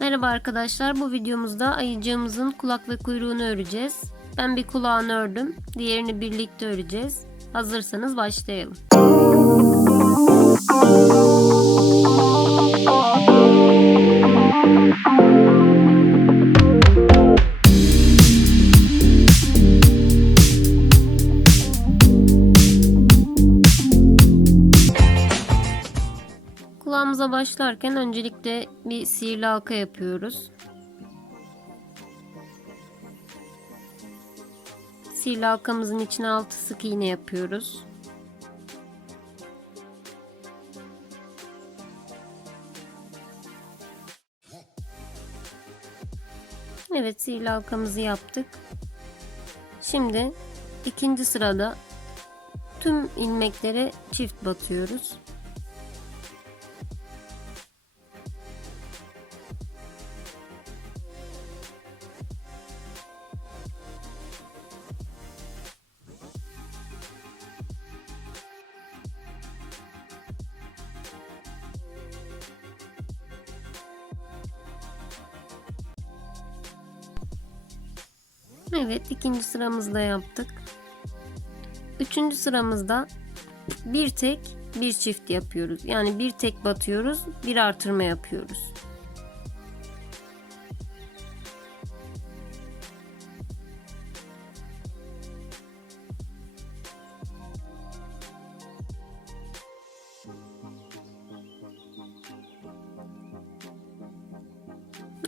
Merhaba arkadaşlar. Bu videomuzda ayıcığımızın kulak ve kuyruğunu öreceğiz. Ben bir kulağını ördüm. Diğerini birlikte öreceğiz. Hazırsanız başlayalım. Kulağımıza başlarken öncelikle bir sihirli halka yapıyoruz. Sihirli halkamızın içine 6 sık iğne yapıyoruz. Evet sihirli halkamızı yaptık. Şimdi ikinci sırada tüm ilmeklere çift batıyoruz. Evet ikinci sıramızda yaptık. Üçüncü sıramızda bir tek bir çift yapıyoruz. Yani bir tek batıyoruz bir artırma yapıyoruz.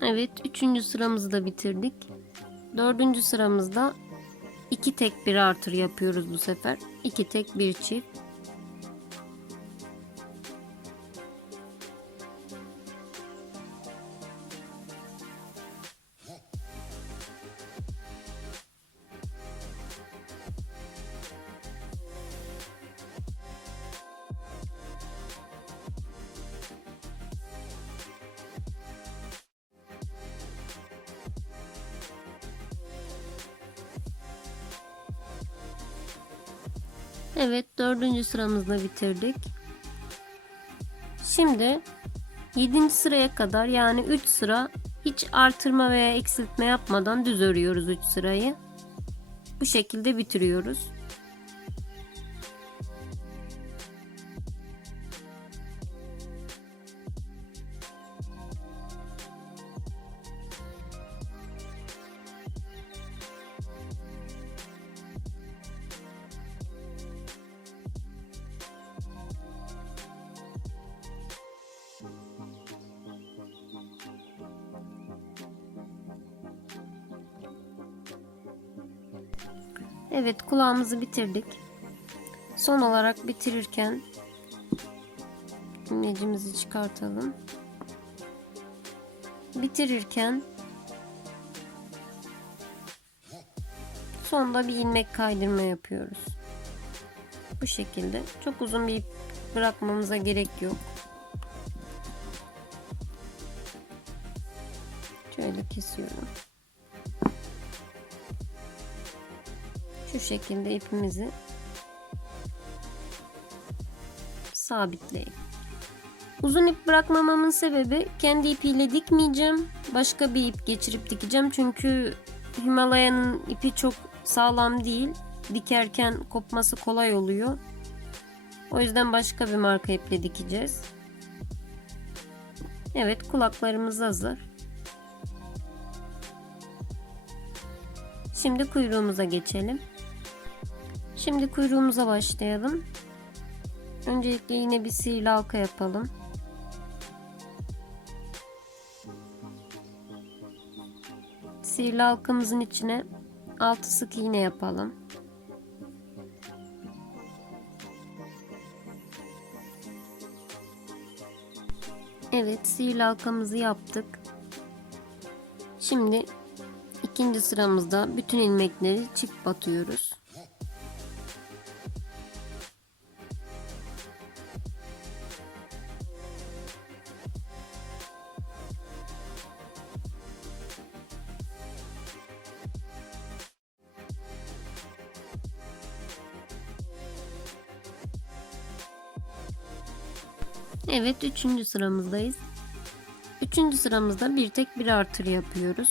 Evet üçüncü sıramızı da bitirdik. Dördüncü sıramızda iki tek bir artır yapıyoruz bu sefer. İki tek bir çift. Evet dördüncü sıramızda bitirdik. Şimdi yedinci sıraya kadar yani 3 sıra hiç artırma veya eksiltme yapmadan düz örüyoruz 3 sırayı. Bu şekilde bitiriyoruz. Evet kulağımızı bitirdik. Son olarak bitirirken imlecimizi çıkartalım. Bitirirken sonda bir ilmek kaydırma yapıyoruz. Bu şekilde. Çok uzun bir bırakmamıza gerek yok. Şöyle kesiyorum. Şu şekilde ipimizi sabitleyin. Uzun ip bırakmamamın sebebi kendi ipiyle dikmeyeceğim. Başka bir ip geçirip dikeceğim. Çünkü Himalaya'nın ipi çok sağlam değil. Dikerken kopması kolay oluyor. O yüzden başka bir marka iple dikeceğiz. Evet kulaklarımız hazır. Şimdi kuyruğumuza geçelim. Şimdi kuyruğumuza başlayalım. Öncelikle yine bir sihirli halka yapalım. Sihirli halkamızın içine 6 sık iğne yapalım. Evet, sihirli halkamızı yaptık. Şimdi ikinci sıramızda bütün ilmekleri çift batıyoruz. Evet üçüncü sıramızdayız. Üçüncü sıramızda bir tek bir artır yapıyoruz.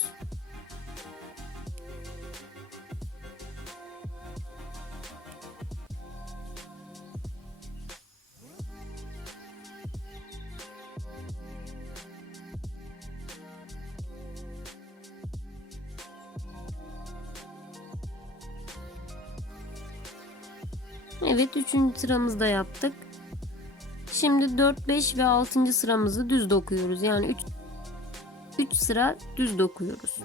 Evet üçüncü sıramızda yaptık. Şimdi 4, 5 ve 6. sıramızı düz dokuyoruz. Yani 3 3 sıra düz dokuyoruz.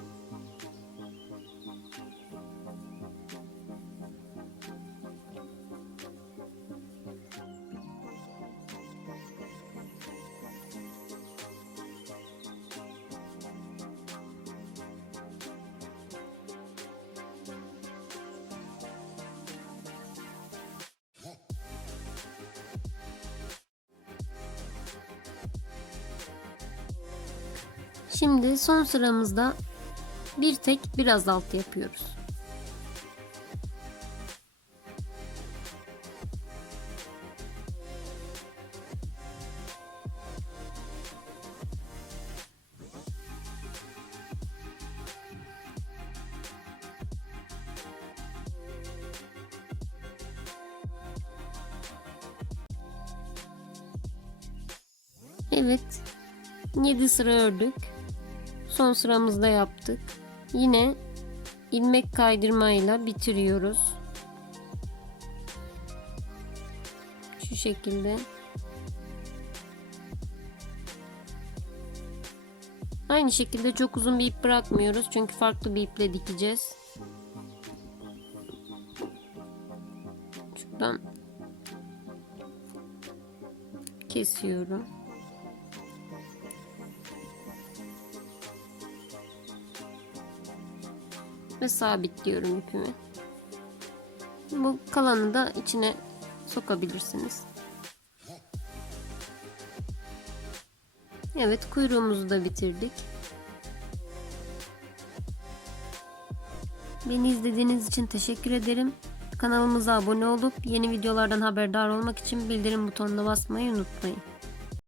Şimdi son sıramızda bir tek biraz alt yapıyoruz. Evet. 7 sıra ördük. Son sıramızda yaptık. Yine ilmek kaydırmayla bitiriyoruz. Şu şekilde. Aynı şekilde çok uzun bir ip bırakmıyoruz. Çünkü farklı bir iple dikeceğiz. Şuradan kesiyorum. Ve sabitliyorum ipimi. Bu kalanı da içine sokabilirsiniz. Evet kuyruğumuzu da bitirdik. Beni izlediğiniz için teşekkür ederim. Kanalımıza abone olup yeni videolardan haberdar olmak için bildirim butonuna basmayı unutmayın.